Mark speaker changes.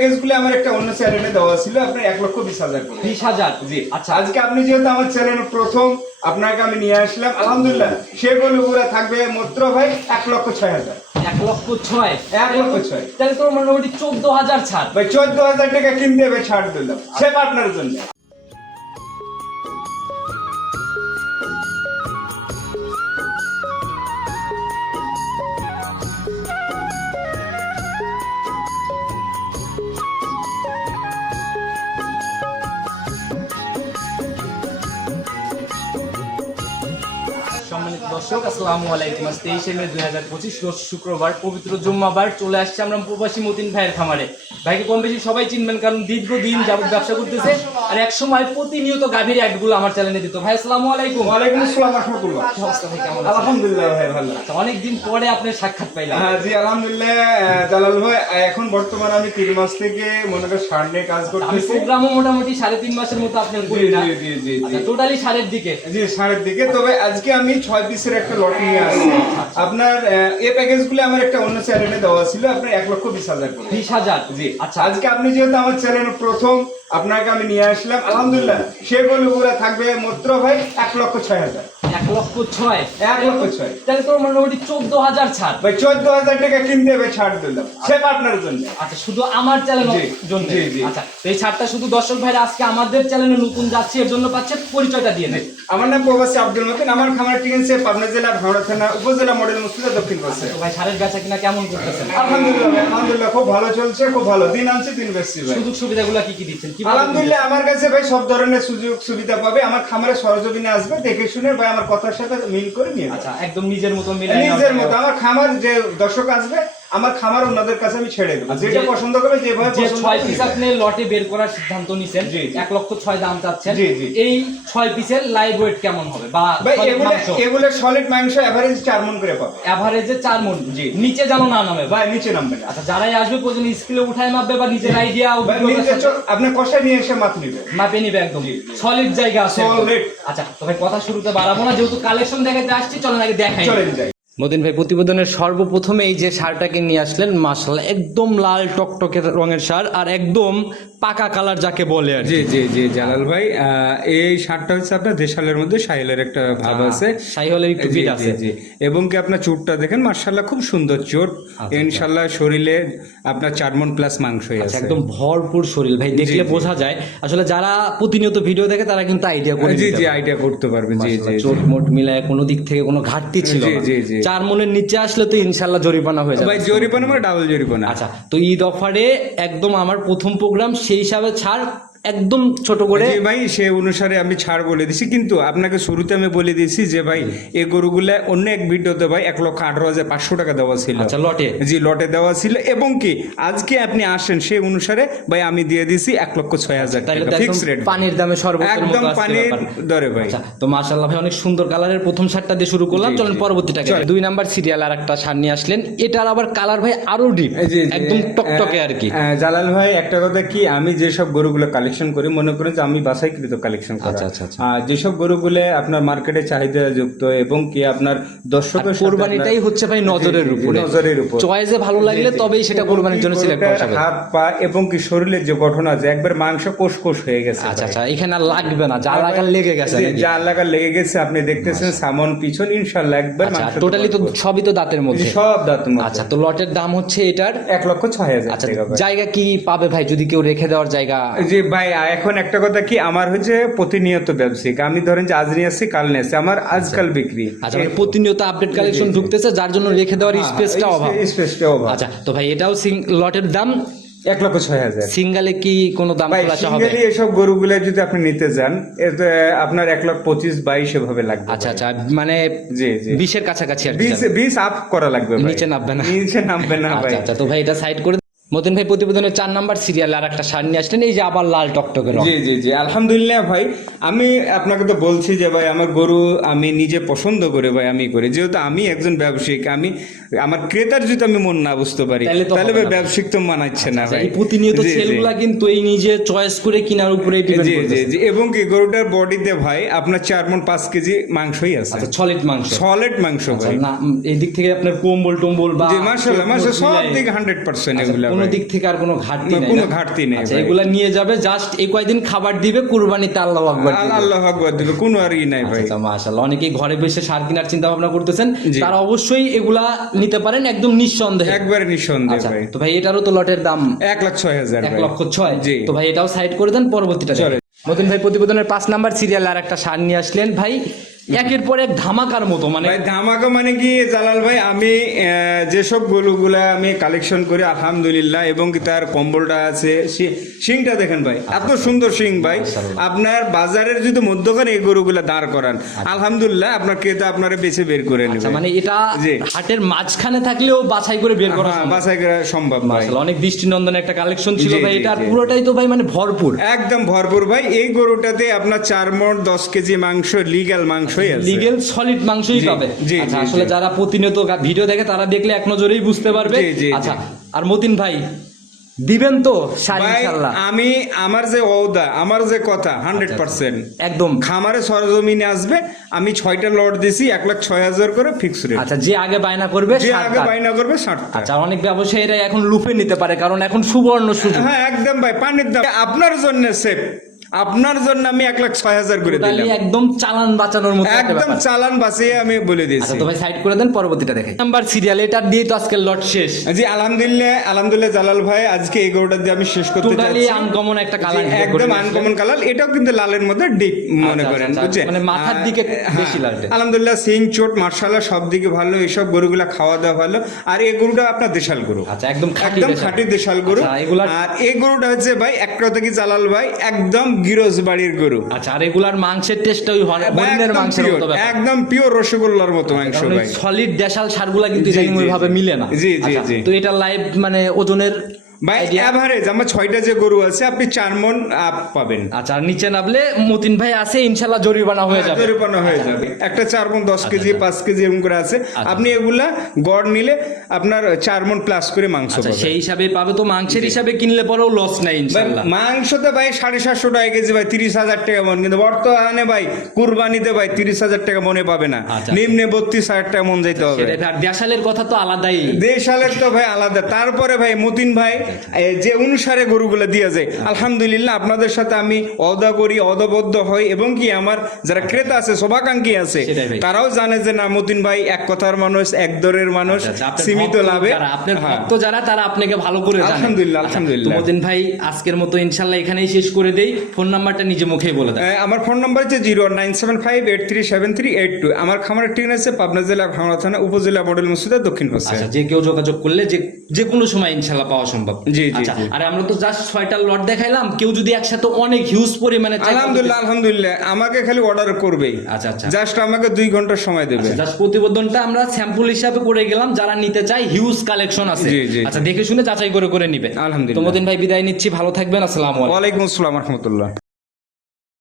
Speaker 1: প্যাকেজগুলো আমার একটা অন্য চ্যানেলে দেওয়া ছিল আপনার এক লক্ষ বিশ হাজার করে।
Speaker 2: বিশ হাজার
Speaker 1: জি
Speaker 2: আচ্ছা।
Speaker 1: আজকে আপনি যেহেতু আমার চ্যানেল প্রথম আপনাকে আমি নিয়ে আসলাম আলহামদুলিল্লাহ। সেগুলো পুরো থাকবে মাত্র ভাই এক লক্ষ ছয় হাজার।
Speaker 2: এক লক্ষ ছয়?
Speaker 1: এক লক্ষ ছয়।
Speaker 2: তাহলে তো মোটামুটি চোদ্দ হাজার ছাড়।
Speaker 1: ভাই চোদ্দ হাজার টাকা কিনতে হবে ছাড় দিলাম। সে পার্টনার জন্য।
Speaker 2: দর্শক আসসালামু আলাইকুম। আজ তেইশে মে দুই হাজার পঁচিশ রোজ শুক্রবার পবিত্র জুম্মাবার চলে আসছে আমরা প্রবাসী মতিন ভাইয়ের খামারে। ভাইকে কম বেশি সবাই চিনবেন কারণ দীর্ঘদিন যাবত ব্যবসা করতেছে আর এক সময় প্রতিনিয়ত গাভীর অ্যাডগুলো আমার চ্যানেলে দিত। ভাই আসসালামু আলাইকুম।
Speaker 1: ওয়ালাইকুম আসসালাম রহমতুল্লাহ।
Speaker 2: ভাই কেমন
Speaker 1: আলহামদুলিল্লাহ ভাই ভালো।
Speaker 2: আচ্ছা, অনেকদিন পরে আপনার সাক্ষাৎ পাইলাম।
Speaker 1: হ্যাঁ জি আলহামদুলিল্লাহ জালাল ভাই এখন বর্তমানে আমি তিন মাস থেকে মনে করেন সার নিয়ে কাজ করতেছি।
Speaker 2: প্রোগ্রামও মোটামুটি সাড়ে তিন মাসের মতো আপনার করি না।
Speaker 1: জি জি জি
Speaker 2: টোটালি সারের দিকে।
Speaker 1: জি সাড়ের দিকে। তবে আজকে আমি ছয় পিসের একটা লট নিয়ে আসছি আপনার এই প্যাকেজগুলো আমার একটা অন্য চ্যানেলে দেওয়া ছিল আপনার এক লক্ষ বিশ হাজার করে।
Speaker 2: বিশ হাজার?
Speaker 1: জি
Speaker 2: আচ্ছা।
Speaker 1: আজকে আপনি যেহেতু আমার চ্যানেল প্রথম আপনাকে আমি নিয়ে আসলাম আলহামদুলিল্লাহ সেগুলো পুরো থাকবে মাত্র ভাই এক লক্ষ ছয় হাজার।
Speaker 2: এক লক্ষ ছয়।
Speaker 1: এক লক্ষ ছয়।
Speaker 2: তাহলে তো মোটামুটি চোদ্দ হাজার ছাড়।
Speaker 1: ভাই চোদ্দ হাজার টাকা কিনতে হবে ছাড় দিলাম। সে আপনার জন্য।
Speaker 2: আচ্ছা শুধু আমার জন্য। আচ্ছা এই ছাড়টা শুধু দর্শক ভাইরা আজকে আমাদের চ্যানেলে নতুন যাচ্ছে এর জন্য পাচ্ছে পরিচয়টা দিয়ে দেয়
Speaker 1: আমার নাম প্রবাসী আব্দুল মতিন। আমার খামার পাবনা জেলা থানা উপজেলা মডেল মুসলিদা দক্ষিণ পাশে
Speaker 2: ভাই সারের বেচা কিনা কেমন করতেছেন?
Speaker 1: আলহামদুলিল্লাহ আলহামদুলিল্লাহ খুব ভালো চলছে খুব ভালো। দিন আনছে দিন বেশি ভাই।
Speaker 2: সুযোগ সুবিধাগুলো কি কি দিচ্ছেন? কি
Speaker 1: আলহামদুলিল্লাহ আমার কাছে ভাই সব ধরনের সুযোগ সুবিধা পাবে। আমার খামারে সরজমিনে আসবে দেখে শুনে ভাই আমার কথার সাথে মিল করে নিয়ে
Speaker 2: আচ্ছা একদম নিজের মতো মিলে
Speaker 1: নিজের মতো আমার খামার যে দর্শক আসবে আমার খামার ওনাদের কাছে আমি ছেড়ে দেবো। যেটা পছন্দ করবে যেভাবে
Speaker 2: যে ছয় পিস আপনি লটে বের করার সিদ্ধান্ত নিছেন। এক লক্ষ ছয় দাম চাচ্ছেন। এই ছয় পিসের লাইভ ওয়েট কেমন হবে? বা
Speaker 1: এগুলো এগুলো সলিড মাংস এভারেজ চার মন করে পাবে।
Speaker 2: এভারেজে চার মন।
Speaker 1: জি।
Speaker 2: নিচে যেন না নামে ভাই।
Speaker 1: নিচে নামবে না।
Speaker 2: আচ্ছা যারাই আসবে প্রয়োজন স্কিলে উঠায় মাপবে বা নিজের আইডিয়া
Speaker 1: নিচে চো- নিয়ে এসে মাছ নিবে।
Speaker 2: মাপে নিবে একদম। সলিড জায়গা আছে। আচ্ছা তো ভাই কথা শুরুতে বাড়াবো না যেহেতু কালেকশন দেখাতে আসছি চলেন আগে দেখাই।
Speaker 1: চলেন যাই।
Speaker 2: মদিন ভাই প্রতিবেদনের সর্বপ্রথমে এই যে সারটাকে নিয়ে আসলেন মাসাল্লাহ একদম লাল টকটকে রঙের সার আর একদম পাকা কালার যাকে বলে আর
Speaker 3: জি জি জি জালাল ভাই এই শার্টটা হচ্ছে আপনার দেশালের মধ্যে সাইলের একটা ভাব আছে।
Speaker 2: শাহিওয়ালের একটু
Speaker 3: জি,
Speaker 2: আছে।
Speaker 3: জি। এবং কি আপনার চুটটা দেখেন মার্শাল্লাহ খুব সুন্দর চোট। ইনশাল্লাহ শরীরে আপনার চারমন প্লাস মাংসই
Speaker 2: আচ্ছা,
Speaker 3: আছে।
Speaker 2: একদম ভরপুর শরীর। ভাই দেখলে বোঝা যায় আসলে যারা প্রতিনিয়ত ভিডিও দেখে তারা কিন্তু আইডিয়া করে
Speaker 3: জি জি আইডিয়া করতে পারবে জি জি
Speaker 2: চোট মোট মিলায় কোনো দিক থেকে কোনো ঘাটতি ছিল
Speaker 3: জি, জি, জি।
Speaker 2: চার মনের নিচে আসলে তো ইনশাল্লাহ জরিমানা হয়ে যাবে।
Speaker 3: ভাই জরিপানা মানে ডাবল জরিপানা
Speaker 2: আচ্ছা তো ঈদ অফারে একদম আমার প্রথম প্রোগ্রাম সেই হিসাবে ছাড় একদম ছোট করে
Speaker 3: ভাই সে অনুসারে আমি ছাড় বলে দিছি। কিন্তু আপনাকে শুরুতে আমি বলে দিয়েছি যে ভাই এই গরুগুলা অন্য এক ভিডিওতে ভাই এক লক্ষ আঠারো হাজার পাঁচশো টাকা দেওয়া ছিল।
Speaker 2: আচ্ছা লটে।
Speaker 3: জি লটে দেওয়া ছিল। এবং কি আজকে আপনি আসেন সেই অনুসারে ভাই আমি দিয়ে দিছি এক লক্ষ ছয় হাজার টাকা। ফিক্স রেট
Speaker 2: পানির দামে সর্বোচ্চ
Speaker 3: একদম পানির দরে ভাই।
Speaker 2: আচ্ছা তো মাশাআল্লাহ ভাই অনেক সুন্দর কালারের প্রথম শার্টটা দিয়ে শুরু করলাম। চলেন পরবর্তীটাকে
Speaker 3: চলেন।
Speaker 2: দুই নাম্বার সিরিয়াল আর একটা শার্ট নিয়ে আসলেন। এটার আবার কালার ভাই আরও ডিপ একদম টকটকে আর কি।
Speaker 3: জালাল ভাই একটা কথা কি আমি যেসব গরুগুলো কালেকশন করি মনে করেন যে আমি বাসাইকৃত কালেকশন করি।
Speaker 2: আচ্ছা, আচ্ছা, আচ্ছা।
Speaker 3: আর যেসব গরুগুলো আপনার মার্কেটে চাহিদা যুক্ত এবং কি আপনার দর্শকের সাথে
Speaker 2: কোরবানিটাই হচ্ছে ভাই নজরের উপরে।
Speaker 3: নজরের উপর।
Speaker 2: চয়েসে ভালো লাগলে তবেই সেটা কোরবানির জন্য সিলেক্ট করা যাবে।
Speaker 3: হাত পা এবং কি শরীরের যে গঠন আছে একবার মাংস কোষ কোষ হয়ে গেছে
Speaker 2: আচ্ছা আচ্ছা এখানে আর লাগবে না যা লাগার লেগে গেছে
Speaker 3: যা লাগা লেগে গেছে আপনি দেখতেছেন সামন পিছন ইনশাল্লাহ একবার
Speaker 2: আচ্ছা
Speaker 3: মাংস
Speaker 2: টোটালি তো সবই তো দাঁতের মধ্যে।
Speaker 3: সব দাঁত
Speaker 2: আচ্ছা তো লটের দাম হচ্ছে এটার
Speaker 3: এক লক্ষ ছয় হাজার
Speaker 2: আচ্ছা জায়গা কি পাবে ভাই যদি কেউ রেখে দেওয়ার জায়গা?
Speaker 3: জি ভাই এখন একটা কথা কি আমার হচ্ছে প্রতিনিয়ত ব্যবসায়িক। আমি ধরেন যে আজ নিয়ে আসছি কাল নিয়ে আসছি আমার আজকাল বিক্রি।
Speaker 2: আচ্ছা মানে প্রতিনিয়ত আপডেট কালেকশন ঢুকতেছে যার জন্য রেখে দেওয়ার স্পেসটা অভাব।
Speaker 3: স্পেসটা হ্যাঁ, অভাব।
Speaker 2: আচ্ছা তো ভাই এটাও সিং- লটের দাম
Speaker 3: এক লক্ষ ছয় হাজার।
Speaker 2: সিঙ্গালে কি কোনো দাম
Speaker 3: ভাই
Speaker 2: খোলাসা হবে?
Speaker 3: সিঙ্গেলি এসব গরুগুলো যদি আপনি নিতে যান এতে আপনার এক লক্ষ পঁচিশ বাইশ এভাবে লাগবে
Speaker 2: আচ্ছা আচ্ছা মানে
Speaker 3: জি জি।
Speaker 2: বিশের কাছাকাছি আর
Speaker 3: বিশ বিশ আপ করা লাগবে
Speaker 2: নিচে নামবে না।
Speaker 3: নিচে নামবে না ভাই।
Speaker 2: আচ্ছা আচ্ছা তো ভাই এটা সাইড করে মতিন ভাই প্রতিবেদনের চার নাম্বার সিরিয়াল আর একটা শাড়ি নিয়ে আসলেন এই যে আবার লাল টকটকে
Speaker 3: জি জি জি আলহামদুলিল্লাহ ভাই আমি আপনাকে তো বলছি যে ভাই আমার গরু আমি নিজে পছন্দ করে ভাই আমি করি। যেহেতু আমি একজন ব্যবসায়িক আমি আমার ক্রেতার যদি আমি মন না বুঝতে পারি
Speaker 2: তাহলে
Speaker 3: ভাই ব্যবসায়িক তো মানাচ্ছে না ভাই।
Speaker 2: প্রতিনিয়ত। সেলগুলা কিন্তু এই নিজে চয়েস করে কেনার উপরে
Speaker 3: জি জি জি এবং কি গরুটার বডিতে ভাই আপনার চার মন পাঁচ কেজি মাংসই আছে।
Speaker 2: আচ্ছা সলিড মাংস।
Speaker 3: সলিড মাংস
Speaker 2: আচ্ছা,
Speaker 3: ভাই।
Speaker 2: না এই দিক থেকে আপনার কম্বল টম্বল বা
Speaker 3: মাশাআল্লাহ মাশাআল্লাহ সব দিক হান্ড্রেড পার্সেন্ট এগুলো
Speaker 2: কোনো দিক থেকে আর কোনো ঘাটতি নেই
Speaker 3: কোনো ঘাটতি নেই
Speaker 2: আচ্ছা। এগুলা নিয়ে যাবে জাস্ট এই কয়দিন খাবার দিবে কুরবানিতে আল্লাহ আকবার দিবে।
Speaker 3: আল্লাহ আকবার দিবে কোনো আর ই নাই ভাই।
Speaker 2: আচ্ছা মাশাআল্লাহ। অনেকেই ঘরে বসে সার কেনার চিন্তা ভাবনা করতেছেন। তারা অবশ্যই এগুলা নিতে পারেন একদম নিঃসন্দেহে।
Speaker 3: একবারে নিঃসন্দেহ
Speaker 2: আচ্ছা
Speaker 3: ভাই।
Speaker 2: তো ভাই এটারও তো লটের দাম
Speaker 3: এক লাখ ছয় হাজার
Speaker 2: এক
Speaker 3: ভাই।
Speaker 2: লক্ষ ছয়।
Speaker 3: জি।
Speaker 2: তো ভাই এটাও সাইড করে দেন পরবর্তীটা মতিন ভাই প্রতিবেদনের পাঁচ নাম্বার সিরিয়াল আর একটা সার নিয়ে আসলেন। ভাই একের পর এক ধামাকার মতো মানে
Speaker 3: ভাই ধামাকা মানে কি জালাল ভাই আমি যেসব গরুগুলা আমি কালেকশন করি আলহামদুলিল্লাহ এবং কি তার কম্বলটা আছে শিংটা দেখেন ভাই এত সুন্দর শিং ভাই। আপনার বাজারের যদি মধ্যখানে এই গরুগুলা দাঁড় করান আলহামদুলিল্লাহ আপনার ক্রেতা আপনারা বেছে বের করে
Speaker 2: আচ্ছা,
Speaker 3: নেবে
Speaker 2: মানে এটা। হাটের মাঝখানে থাকলেও বাছাই করে বের করা
Speaker 3: হ্যাঁ, বাছাই করা সম্ভব ভাই।
Speaker 2: অনেক দৃষ্টিনন্দন একটা কালেকশন ছিল ভাই এটা আর পুরোটাই তো ভাই মানে ভরপুর।
Speaker 3: একদম ভরপুর ভাই এই গরুটাতে আপনার চার মণ দশ কেজি মাংস লিগ্যাল মাংসই আছে।
Speaker 2: সলিড মাংসই পাবে। আচ্ছা আসলে যারা প্রতিনিয়ত ভিডিও দেখে তারা দেখলে এক নজরেই বুঝতে পারবে। আচ্ছা আর মতিন ভাই দিবেন তো ইনশাআল্লাহ?
Speaker 3: আমি আমার যে ওদা আমার যে কথা হান্ড্রেড পার্সেন্ট
Speaker 2: একদম।
Speaker 3: খামারে সরজমিনে আসবে আমি ছয়টা লট দিছি এক লাখ ছয় হাজার করে ফিক্স রেট
Speaker 2: আচ্ছা যে আগে বায়না করবে
Speaker 3: যে আগে। বাইনা করবে ষাটটা
Speaker 2: আচ্ছা অনেক ব্যবসায়ীরা এখন লুপে নিতে পারে কারণ এখন সুবর্ণ সুযোগ।
Speaker 3: হ্যাঁ একদম ভাই পানির দাম। আপনার জন্য সেফ আপনার জন্য আমি এক লাখ ছয় হাজার করে দিলাম।
Speaker 2: একদম চালান বাঁচানোর মতো
Speaker 3: একদম চালান বাঁচিয়ে আমি বলে
Speaker 2: আচ্ছা
Speaker 3: দিয়েছি
Speaker 2: তো ভাই সাইড করে দেন পরবর্তীটা দেখে নাম্বার সিরিয়াল এটার দিয়ে তো আজকে লট শেষ।
Speaker 3: জি আলহামদুলিল্লাহ আলহামদুলিল্লাহ জালাল ভাই আজকে এই গরুটা দিয়ে আমি শেষ করতে
Speaker 2: টোটালি
Speaker 3: চাচ্ছি
Speaker 2: আনকমন একটা কালার
Speaker 3: একদম আনকমন কালার এটাও কিন্তু লালের মধ্যে ডিপ মনে
Speaker 2: আচ্ছা,
Speaker 3: করেন
Speaker 2: আচ্ছা,
Speaker 3: বুঝছেন?
Speaker 2: মানে মাথার দিকে
Speaker 3: হ্যাঁ,
Speaker 2: বেশি লাগবে।
Speaker 3: আলহামদুলিল্লাহ সিং চোট মার্শাল্লাহ সব দিকে ভালো এইসব গরুগুলা খাওয়া দাওয়া ভালো। আর এই গরুটা আপনার দেশাল গরু।
Speaker 2: আচ্ছা একদম খাঁটি
Speaker 3: একদম
Speaker 2: দেশাল।
Speaker 3: খাঁটি দেশাল গরু।
Speaker 2: আচ্ছা,
Speaker 3: আর এই গরুটা হচ্ছে ভাই এক কথা কি জালাল ভাই একদম গিরোজ বাড়ির গরু।
Speaker 2: আচ্ছা আর এগুলার মাংসের টেস্ট ওই হর- হরিণের মাংসের মতো
Speaker 3: একদম পিওর রসগোল্লার মতো মাংস ভাই।
Speaker 2: সলিড দেশাল সারগুলা কিন্তু
Speaker 3: ভাবে
Speaker 2: মিলে না।
Speaker 3: জি, জি,
Speaker 2: আচ্ছা,
Speaker 3: জি।
Speaker 2: তো এটা লাইভ মানে ওজনের
Speaker 3: ভাই
Speaker 2: idea?
Speaker 3: আমার ছয়টা যে গরু আছে আপনি চার মন আপ পাবেন।
Speaker 2: আচ্ছা আর নিচে নামলে মতিন ভাই আছে ইনশাল্লাহ জরিমানা হয়ে যাবে।
Speaker 3: জরিমানা হয়ে যাবে। একটা চার মন দশ কেজি পাঁচ কেজি এরকম করে আছে। আপনি এগুলা গড় নিলে আপনার চার মন প্লাস করে মাংস
Speaker 2: আচ্ছা
Speaker 3: পাবেন।
Speaker 2: সেই হিসাবে পাবে তো মাংসের হিসাবে কিনলে পরেও লস নাই
Speaker 3: ভাই,
Speaker 2: ইনশাল্লাহ।
Speaker 3: মাংস তো ভাই সাড়ে সাতশো টাকা কেজি ভাই তিরিশ হাজার টাকা মন। কিন্তু বর্তমানে ভাই কুরবানিতে ভাই তিরিশ হাজার টাকা মনে পাবে না।
Speaker 2: আচ্ছা।
Speaker 3: নিম্নে বত্রিশ হাজার টাকা মন যাইতে হবে।
Speaker 2: দেশালের কথা তো আলাদাই।
Speaker 3: দেশালের তো ভাই আলাদা। তারপরে ভাই মতিন ভাই যে অনুসারে গরুগুলো দিয়ে যায়। আলহামদুলিল্লাহ আপনাদের সাথে আমি অদা করি অদবদ্ধ হই এবং কি আমার যারা ক্রেতা আছে শোভাকাঙ্ক্ষী আছে তারাও জানে যে না মতিন ভাই এক কথার মানুষ এক দরের মানুষ
Speaker 2: আচ্ছা,
Speaker 3: সীমিত লাভে।
Speaker 2: আপনার
Speaker 3: হ্যাঁ।
Speaker 2: ভক্ত যারা তারা আপনাকে ভালো করে
Speaker 3: আলহামদুলিল্লাহ,
Speaker 2: আচ্ছা,
Speaker 3: আলহামদুলিল্লাহ।
Speaker 2: মতিন ভাই আজকের মতো ইনশাল্লাহ এখানেই শেষ করে দেই। ফোন নাম্বারটা নিজে মুখেই বলে দেন।
Speaker 3: এ, আমার ফোন নাম্বার হচ্ছে zero nine seven five eight three seven three eight two. আমার খামারের ঠিকানা আছে পাবনা জেলা ভাঙড়া থানা উপজেলা মডেল মসজিদের দক্ষিণ পাশে
Speaker 2: আচ্ছা যে কেউ যোগাযোগ করলে যে যে কোনো সময় ইনশাল্লাহ পাওয়া সম্ভব।
Speaker 3: জি, জি,
Speaker 2: আচ্ছা আর আমরা তো জাস্ট ছয়টা লট দেখাইলাম কেউ যদি একসাথে অনেক হিউজ পরিমাণে
Speaker 3: আলহামদুলিল্লাহ আলহামদুলিল্লাহ। আমাকে খালি অর্ডার করবেই।
Speaker 2: আচ্ছা আচ্ছা।
Speaker 3: জাস্ট আমাকে দুই ঘণ্টা সময় দেবে।
Speaker 2: জাস্ট প্রতিবেদনটা আমরা স্যাম্পল হিসাবে করে গেলাম যারা নিতে চায় হিউজ কালেকশন আছে। আচ্ছা দেখে শুনে যাচাই করে করে নিবে।
Speaker 3: আলহামদুলিল্লাহ।
Speaker 2: তো মতিন ভাই বিদায় নিচ্ছি ভালো থাকবেন আসসালামু আলাইকুম।
Speaker 3: ওয়ালাইকুম আসসালাম রহমতুল্লাহ।